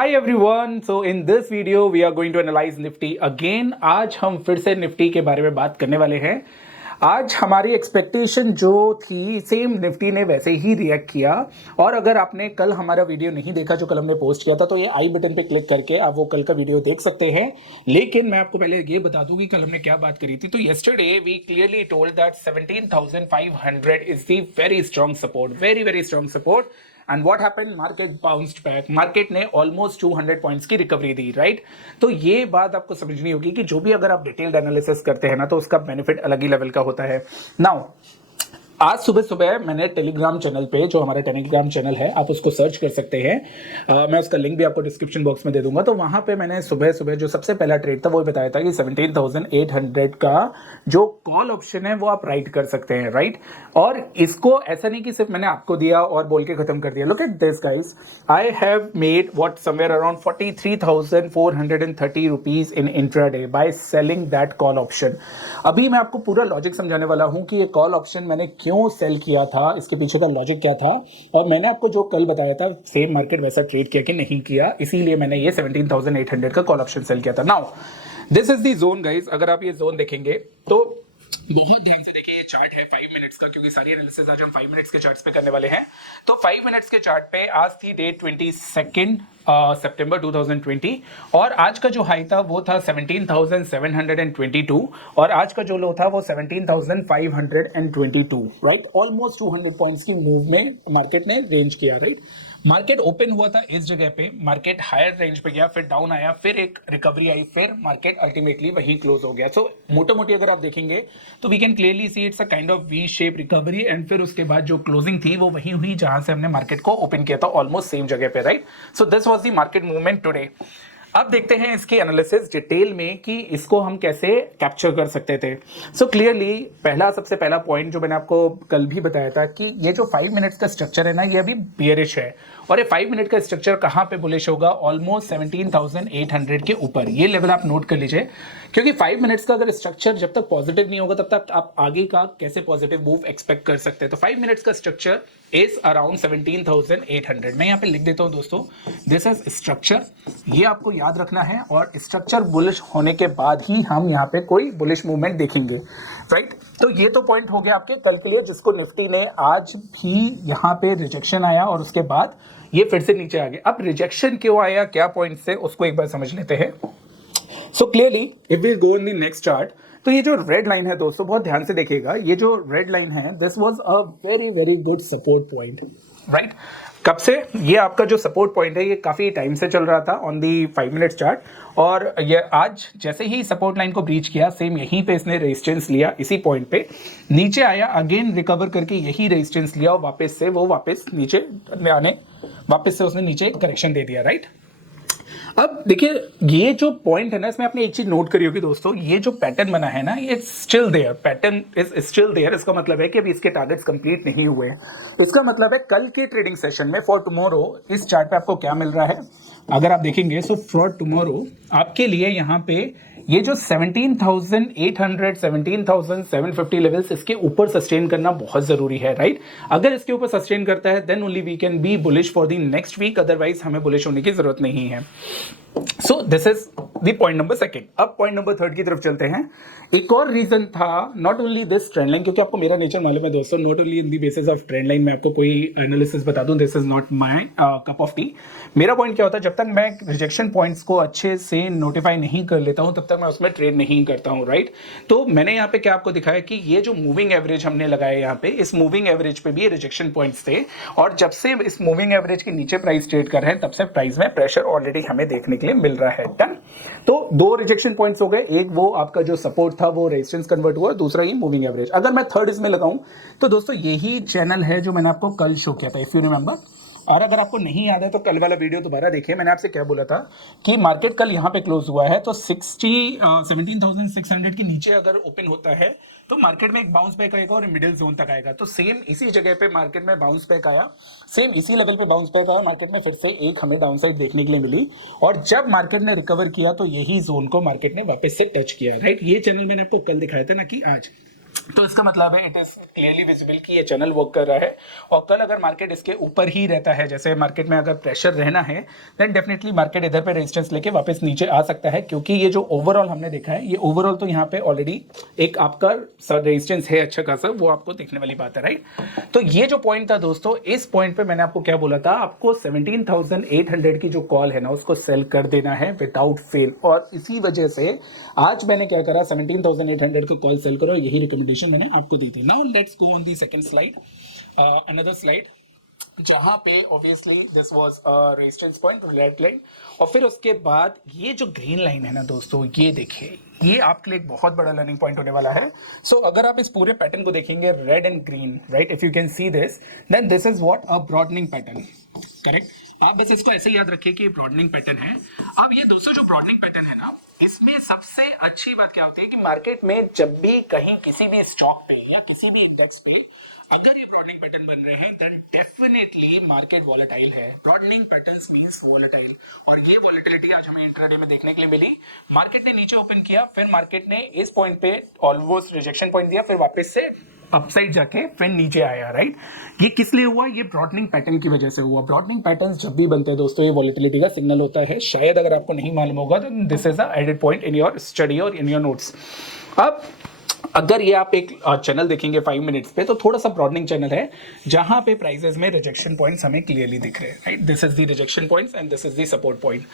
Hi everyone, so in this video we are going to analyze Nifty again। आज हम फिर से Nifty के बारे में बात करने वाले हैं। आज हमारी एक्सपेक्टेशन जो थी सेम निफ्टी ने वैसे ही रिएक्ट किया। और अगर आपने कल हमारा वीडियो नहीं देखा जो कल हमने पोस्ट किया था तो ये आई बटन पे क्लिक करके आप वो कल का वीडियो देख सकते हैं। लेकिन मैं आपको पहले ये बता दूं कि कल हमने क्या बात करी थी। तो yesterday we clearly told that 17,500 is the very strong support, very strong support. And what happened, market bounced back. Market ने ऑलमोस्ट 200 पॉइंट्स की रिकवरी दी, राइट। तो ये बात आपको समझनी होगी कि जो भी अगर आप डिटेल्ड एनालिसिस करते हैं ना तो उसका बेनिफिट अलग ही लेवल का होता है। नाउ आज सुबह सुबह मैंने टेलीग्राम चैनल पे, जो हमारा टेलीग्राम चैनल है आप उसको सर्च कर सकते हैं, मैं उसका लिंक भी आपको डिस्क्रिप्शन बॉक्स में दे दूंगा। तो वहां पे मैंने सुबह सुबह जो सबसे पहला ट्रेड था वो बताया था कि 17,800 का जो कॉल ऑप्शन है वो आप राइट कर सकते हैं, राइट। और इसको ऐसा नहीं कि सिर्फ मैंने आपको दिया और बोल के खत्म कर दिया। Look at this guys, I have made what somewhere around 43,430 rupees in intraday by selling that call option. अभी मैं आपको पूरा लॉजिक समझाने वाला हूं कि ये कॉल ऑप्शन मैंने क्यों सेल किया था, इसके पीछे का लॉजिक क्या था, और मैंने आपको जो कल बताया था सेम मार्केट वैसा ट्रेड किया कि नहीं किया, इसीलिए मैंने ये 17,800 का कॉल ऑप्शन सेल किया था। Now this is the zone guys. अगर आप ये जोन देखेंगे तो बहुत ध्यान से देखिए, ये चार्ट है 5 मिनट्स का, क्योंकि सारी एनालिसिस आज हम 5 मिनट्स के चार्ट्स पे करने वाले हैं। तो 5 मिनट्स के चार्ट पे आज थी डेट 22 सितंबर 2020 और आज का जो हाई था वो था 17,722 और आज का जो लो था वो 17,522, राइट। ऑलमोस्ट 200 पॉइंट्स की मूव में मार्केट ने रेंज किया, राइट। मार्केट ओपन हुआ था इस जगह पे, मार्केट हायर रेंज पे गया, फिर डाउन आया, फिर एक रिकवरी आई, फिर मार्केट अल्टीमेटली वही क्लोज हो गया। सो मोटा मोटी अगर आप देखेंगे तो we can clearly see it's a kind of V shape recovery. And फिर उसके बाद जो क्लोजिंग थी वो वही हुई जहां से हमने मार्केट को ओपन किया था, ऑलमोस्ट सेम जगह पे, right. So this was the market movement today. अब देखते हैं इसकी एनालिसिस डिटेल में कि इसको हम कैसे कैप्चर कर सकते थे। सो क्लियरली सबसे पहला पॉइंट जो मैंने आपको कल भी बताया था कि ये जो 5 मिनट्स का स्ट्रक्चर है ना, ये अभी बियरिश है। और ये 5 मिनट का स्ट्रक्चर कहां पे बुलिश होगा, ऑलमोस्ट 17,800 के ऊपर। ये लेवल आप नोट कर लीजिए, क्योंकि 5 मिनट्स का अगर स्ट्रक्चर जब तक पॉजिटिव नहीं होगा तब तक आप आगे का कैसे पॉजिटिव मूव एक्सपेक्ट कर सकते हैं। तो 5 मिनट्स का स्ट्रक्चर इज अराउंड 17,800। मैं यहाँ पे लिख देता हूं दोस्तों, दिस इज स्ट्रक्चर, ये आपको याद रखना है। और स्ट्रक्चर बुलिश होने के बाद ही हम यहाँ पे कोई बुलिश मूवमेंट देखेंगे, राइट। तो ये तो पॉइंट हो गया आपके कल के लिए, जिसको निफ्टी ने आज भी यहाँ पे रिजेक्शन आया और उसके बाद ये फिर से नीचे आ गया। अब रिजेक्शन क्यों आया, क्या पॉइंट से, उसको एक बार समझ लेते हैं। So clearly if we go in the next chart, तो ये जो रेड लाइन है दोस्तों बहुत ध्यान से देखिएगा, ये जो रेड लाइन है this was a very good support point, right. कब से, ये आपका जो सपोर्ट पॉइंट है ये काफी टाइम से चल रहा था ऑन दी 5 मिनट चार्ट। और ये आज जैसे ही सपोर्ट लाइन को ब्रीच किया, सेम यहीं पे इसने रेजिस्टेंस लिया, इसी पॉइंट पे नीचे आया, अगेन रिकवर करके यही रेजिस्टेंस लिया और वापस से नीचे आने, वापस से उसने नीचे करेक्शन दे दिया, राइट। अब देखिए ये जो पॉइंट है ना, इसमें आपने एक चीज नोट करी होगी दोस्तों, ये जो पैटर्न बना है ना, ये still there, pattern is still there. इसका मतलब है कि अभी इसके टारगेट्स कंप्लीट नहीं हुए हैं। इसका मतलब है कल के ट्रेडिंग सेशन में फॉर टुमारो इस चार्ट पे आपको क्या मिल रहा है, अगर आप देखेंगे सो फॉर टुमारो आपके लिए यहाँ पे ये जो 17,800 17,750 लेवल्स, इसके ऊपर सस्टेन करना बहुत जरूरी है, राइट। अगर इसके ऊपर सस्टेन करता है then only we can be bullish for the next week, otherwise हमें बुलिश होने की जरूरत नहीं है। So this is the point number second. अब पॉइंट नंबर थर्ड की तरफ चलते हैं। एक और रीजन था, not only this trend line, क्योंकि आपको मेरा नेचर मालूम है दोस्तों, not only in the basis of trend line मैं आपको कोई एनालिसिस बता दूं, this is not my cup of T. मेरा पॉइंट क्या होता है, जब तक मैं रिजेक्शन पॉइंट्स को अच्छे से नोटिफाई नहीं कर लेता हूं तब तक मैं उसमें ट्रेड नहीं करता हूं, राइट। तो मैंने यहाँ पे क्या आपको दिखाया कि ये जो मूविंग एवरेज हमने लगाया यहाँ पे, इस मूविंग एवरेज पे भी रिजेक्शन पॉइंट्स थे और जब से इस मूविंग एवरेज के नीचे प्राइस ट्रेड कर रहे हैं तब से प्राइस में प्रेशर ऑलरेडी हमें देखने के लिए मिल रहा है। डन। तो 2 रिजेक्शन पॉइंट्स हो गए, एक वो आपका जो सपोर्ट था वो रेजिस्टेंस कन्वर्ट हुआ, दूसरा ये मूविंग एवरेज। अगर मैं थर्ड इसमें लगाऊं तो दोस्तों यही चैनल है जो मैंने आपको कल शो किया था, इफ यू रिमेंबर। और अगर आपको नहीं याद है तो कल वाला वीडियो दोबारा देखिए, मैंने आपसे क्या बोला था कि मार्केट कल यहाँ पे क्लोज हुआ है तो 17,600 के नीचे अगर ओपन होता है तो मार्केट में एक बाउंस बैक आएगा और मिडिल जोन तक आएगा। तो सेम इसी जगह पे मार्केट में बाउंस बैक आया, सेम इसी लेवल पे बाउंस बैक आया, मार्केट में फिर से एक हमें डाउन साइड देखने के लिए मिली और जब मार्केट ने रिकवर किया तो यही जोन को मार्केट ने वापस से टच किया, राइट। ये चैनल मैंने आपको कल दिखाया था ना कि आज। तो इसका मतलब है इट इज क्लियरली विजिबल कि ये चैनल वर्क कर रहा है। और कल अगर मार्केट इसके ऊपर ही रहता है, जैसे मार्केट में अगर प्रेशर रहना है, देन डेफिनेटली मार्केट इधर पे रेजिस्टेंस लेके वापस नीचे आ सकता है, क्योंकि ये जो ओवरऑल हमने देखा है, ये ओवरऑल तो यहाँ पे ऑलरेडी एक आपका रेजिस्टेंस है अच्छा खासा, वो आपको देखने वाली बात है, राइट। तो ये जो पॉइंट था दोस्तों, इस पॉइंट पे मैंने आपको क्या बोला था, आपको 17,800 की जो कॉल है ना, उसको सेल कर देना है विदाउट फेल। और इसी वजह से आज मैंने क्या करा, 17,800 का कॉल सेल करो, यही रिकमेंडेशन मैंने आपको दी थी। Now let's go on the second slide, another slide, जहां पे obviously this was resistance point, red line. और फिर उसके बाद ये जो ग्रीन लाइन है ना दोस्तों, ये देखिए, ये आपके लिए एक बहुत बड़ा लर्निंग पॉइंट होने वाला है। सो अगर आप इस पूरे पैटर्न को देखेंगे, red and green, right, if you can see this, then this is what a broadening pattern, correct. आप बस इसको ऐसे याद रखिए कि ब्रॉडनिंग पैटर्न है। अब ये दोस्तों जो ब्रॉडनिंग पैटर्न है ना, इसमें सबसे अच्छी बात क्या होती है कि मार्केट में जब भी कहीं किसी भी स्टॉक पे या किसी भी इंडेक्स पे अगर ये ब्रॉडनिंग पैटर्न बन रहे हैं, देन डेफिनेटली मार्केट वॉलेटाइल है। ब्रॉडनिंग पैटर्न्स मींस वॉलेटाइल, और ये वॉलेटिलिटी आज हमें इंट्राडे में देखने के लिए मिली। मार्केट ने नीचे ओपन किया, फिर मार्केट ने इस पॉइंट पे ऑलमोस्ट रिजेक्शन पॉइंट दिया, फिर वापस से अपसाइड जाके फिर नीचे आया, राइट। ये किस लिए हुआ, ये ब्रॉडनिंग पैटर्न की वजह से हुआ। ब्रॉडनिंग पैटर्न्स जब भी बनते हैं दोस्तों, ये वॉलेटिलिटी का सिग्नल होता है। शायद अगर आपको नहीं मालूम होगा तो this is a added point in your study और इन योर नोट्स। अब अगर ये आप एक चैनल देखेंगे 5 मिनट्स पे, तो थोड़ा सा ब्रॉडनिंग चैनल है, जहां पे प्राइसेस में रिजेक्शन पॉइंट्स हमें क्लियरली दिख रहे हैं, right. This is the rejection points and this is the support point.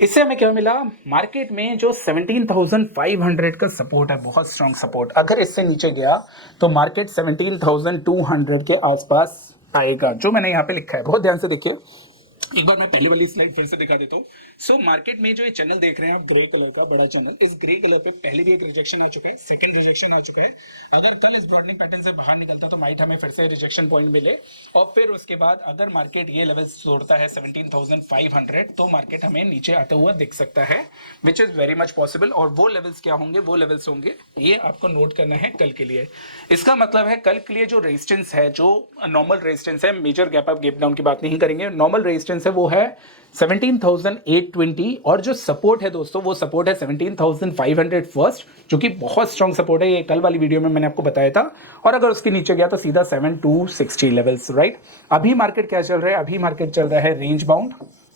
इससे हमें क्या मिला, मार्केट में जो 17,500 का सपोर्ट है, बहुत स्ट्रॉन्ग सपोर्ट, अगर इससे नीचे गया तो मार्केट 17,200 के आसपास आएगा, जो मैंने यहाँ पे लिखा है। बहुत ध्यान से देखिए, एक बार मैं पहले वाली स्लाइड फिर से दिखा देता हूँ। सो मार्केट में जो ये चैनल देख रहे हैं आप, ग्रे कलर का बड़ा चैनल, इस ग्रे कलर पे पहले भी एक रिजेक्शन आ चुका है, सेकंड रिजेक्शन आ चुका है। अगर कल इस ब्रॉडनिंग पैटर्न से बाहर निकलता तो माइट हमें फिर से रिजेक्शन पॉइंट मिले, और फिर उसके बाद अगर मार्केट ये लेवल तोड़ता है 17,500, तो मार्केट हमें नीचे आता हुआ दिख सकता है, which is very much possible. और वो लेवल्स क्या होंगे, वो लेवल्स होंगे, ये आपको नोट करना है कल के लिए। इसका मतलब है कल के लिए जो रेजिस्टेंस है, जो नॉर्मल रेजिस्टेंस है, major gap up gap down की बात नहीं करेंगे, नॉर्मल रेजिस्टेंस है वो है 17,820, और जो सपोर्ट है दोस्तों, वो सपोर्ट है 17,500 फर्स्ट, जो कि बहुत स्ट्रॉन्ग सपोर्ट है। ये कल वाली वीडियो में मैंने आपको बताया था। और अगर उसके नीचे गया तो सीधा 7,260 लेवल्स, राइट। अभी मार्केट क्या चल रहा है, अभी मार्केट चल रहा है रेंज बाउंड,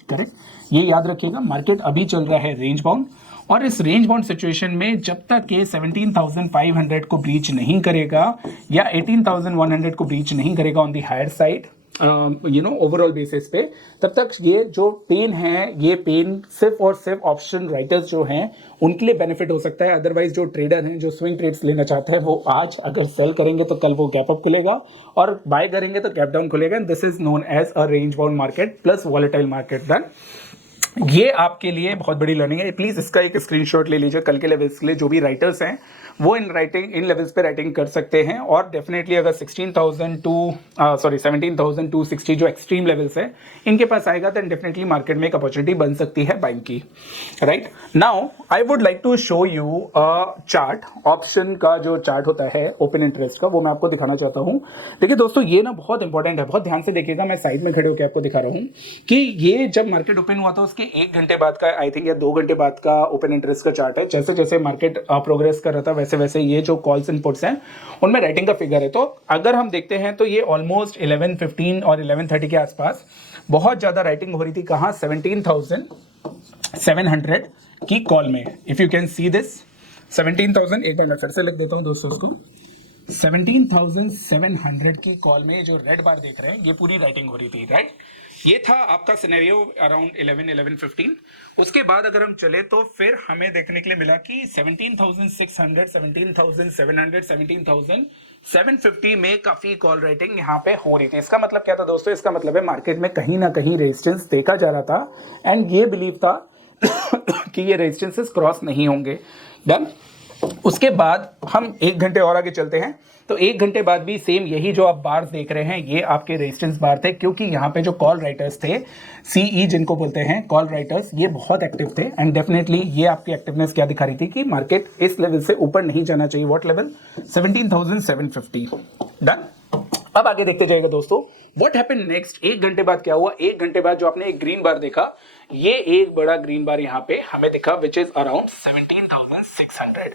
करेक्ट, ये याद रखिएगा, मार्केट अभी चल रहा है रेंज बाउंड। और इस रेंज बाउंड सिचुएशन में जब तक ये 17,500 को ब्रीच नहीं करेगा या 18,100 को ब्रीच नहीं करेगा on the higher side, overall basis पे, तब तक ये जो पेन है, ये पेन सिर्फ और सिर्फ ऑप्शन राइटर्स जो हैं उनके लिए बेनिफिट हो सकता है। अदरवाइज जो ट्रेडर हैं, जो स्विंग ट्रेड्स लेना चाहते हैं, वो आज अगर सेल करेंगे तो कल वो गैप अप खुलेगा, और बाय करेंगे तो गैप डाउन खुलेगा। This is known as a range bound market plus volatile market. Done, ये आपके लिए बहुत बड़ी लर्निंग है। प्लीज इसका एक स्क्रीनशॉट ले लीजिए, कल के लेवल्स के लिए जो भी राइटर्स हैं वो इन लेवल्स पे राइटिंग कर सकते हैं। और डेफिनेटली अगर 17,260 जो एक्सट्रीम लेवल्स है, इनके पास आएगा, तो डेफिनेटली मार्केट में एक अपॉर्चुनिटी बन सकती है बाइंग की, right. Now I would like to show you a chart, option का जो चार्ट होता है ओपन इंटरेस्ट का, वो मैं आपको दिखाना चाहता हूँ। देखिए दोस्तों, ये ना बहुत इंपॉर्टेंट है, बहुत ध्यान से देखिएगा। मैं साइड में खड़े होकर आपको दिखा रहा हूँ कि ये जब मार्केट ओपन हुआ था उसके 1 घंटे बाद का, आई थिंक, या 2 घंटे बाद का ओपन इंटरेस्ट का चार्ट है। जैसे जैसे मार्केट प्रोग्रेस कर रहा था, वैसे वैसे ये जो कॉल्स इनपुट्स हैं उनमें राइटिंग का फिगर है। तो अगर हम देखते हैं तो ये ऑलमोस्ट 11:15 और 11:30 के आसपास बहुत ज्यादा राइटिंग हो रही थी। कहां, 17,700 की कॉल में। If you can see this 17,000, एक बार मैं फिर से लिख देता हूं दोस्तों उसको, 17,700 की कॉल में जो रेड बार देख रहे हैं, ये पूरी राइटिंग हो रही थी, राइट। ये था आपका सिनेरियो अराउंड 11-11:15। उसके बाद अगर हम चले तो फिर हमें देखने के लिए मिला कि 17,600, 17,700, 17,750 में काफी कॉल राइटिंग यहाँ पे हो रही थी। इसका मतलब क्या था दोस्तों, इसका मतलब है मार्केट में कहीं ना कहीं रेजिस्टेंस देखा जा रहा था, एंड ये बिलीव था कि ये रेजिस्टेंसेस क्रॉस नहीं होंगे। डन। उसके बाद हम 1 घंटे और आगे चलते हैं, तो 1 घंटे बाद भी सेम यही जो आप बार्स देख रहे हैं, ये आपके रेजिस्टेंस बार थे, क्योंकि यहाँ पे जो कॉल राइटर्स थे, सीई जिनको बोलते हैं कॉल राइटर्स, ये बहुत एक्टिव थे। एंड डेफिनेटली ये आपकी एक्टिवनेस क्या दिखा रही थी कि मार्केट इस लेवल से ऊपर नहीं जाना चाहिए। What level, 17,750। डन। अब आगे देखते जाएगा दोस्तों, व्हाट हैपेंड नेक्स्ट। 1 घंटे बाद क्या हुआ, 1 घंटे बाद जो आपने एक ग्रीन बार देखा, ये एक बड़ा ग्रीन बार यहाँ पे हमें दिखा, विच इज अराउंड 17,600।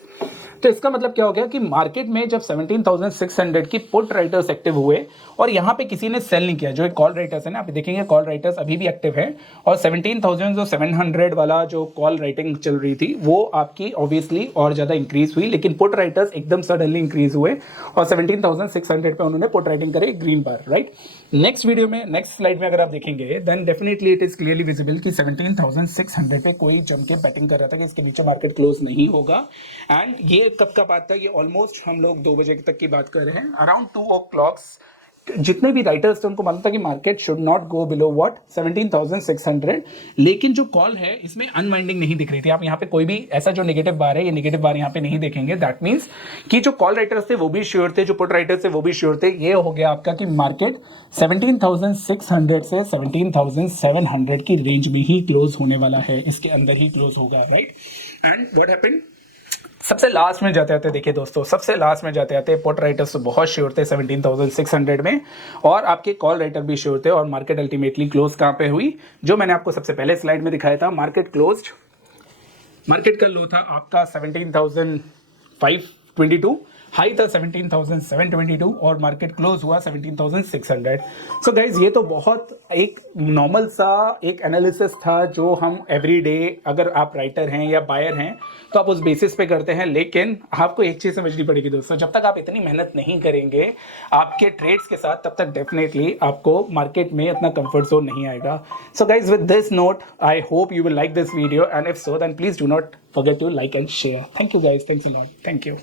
तो इसका मतलब क्या हो गया कि मार्केट में जब 17,600 की पुट राइटर्स एक्टिव हुए और यहाँ पे किसी ने सेल नहीं किया, जो कॉल राइटर्स है ना, आप देखेंगे कॉल राइटर्स अभी भी एक्टिव है, और 17,700 वाला जो कॉल राइटिंग चल रही थी वो आपकी ऑब्वियसली और ज़्यादा इंक्रीज हुई, लेकिन पुट राइटर्स एकदम सडनली इंक्रीज हुए और 17,600 पे उन्होंने पुट राइटिंग करे green bar, right. Next video में, नेक्स्ट स्लाइड में अगर आप देखेंगे then definitely it is clearly visible कि 17,600 पे कोई जम के बैटिंग कर रहा था कि इसके नीचे मार्केट क्लोज नहीं होगा। एंड ये कब का बात था, ये ऑलमोस्ट हम लोग 2 बजे तक की बात कर रहे हैं, अराउंड 2 o'clock जितने भी राइटर्स थे उनको मालूम था कि market should not go below what 17,600, लेकिन जो कॉल है इसमें अनवाइंडिंग नहीं दिख रही थी। आप यहाँ पे कोई भी ऐसा जो नेगेटिव बार है, ये नेगेटिव बार यहाँ पे नहीं देखेंगे। दैट मींस कि जो कॉल राइटर्स थे वो भी श्योर थे, जो पुट राइटर्स थे वो भी श्योर थे। ये हो गया आपका कि मार्केट 17,600 से 17,700 की रेंज में ही क्लोज होने वाला है, इसके अंदर ही क्लोज होगा, राइट। एंड व्हाट हैपेंड, सबसे लास्ट में जाते आते, देखिए दोस्तों, सबसे लास्ट में जाते आते पुट राइटर्स तो बहुत श्योर थे 17,600 में, और आपके कॉल राइटर भी श्योर थे, और मार्केट अल्टीमेटली क्लोज कहाँ पे हुई, जो मैंने आपको सबसे पहले स्लाइड में दिखाया था। मार्केट क्लोज्ड, मार्केट का लो था आपका 17,522, हाई था 17,722 और मार्केट क्लोज हुआ 17,600। सो गाइज ये तो बहुत एक नॉर्मल सा एक एनालिसिस था जो हम एवरी डे, अगर आप राइटर हैं या बायर हैं तो आप उस बेसिस पे करते हैं। लेकिन आपको एक चीज़ समझनी पड़ेगी दोस्तों, जब तक आप इतनी मेहनत नहीं करेंगे आपके ट्रेड्स के साथ, तब तक डेफिनेटली आपको मार्केट में इतना कंफर्ट जोन नहीं आएगा। So guys with this note I hope you will like this video, and if so then please do not forget to like and share. Thank you guys, thanks a lot, thank you.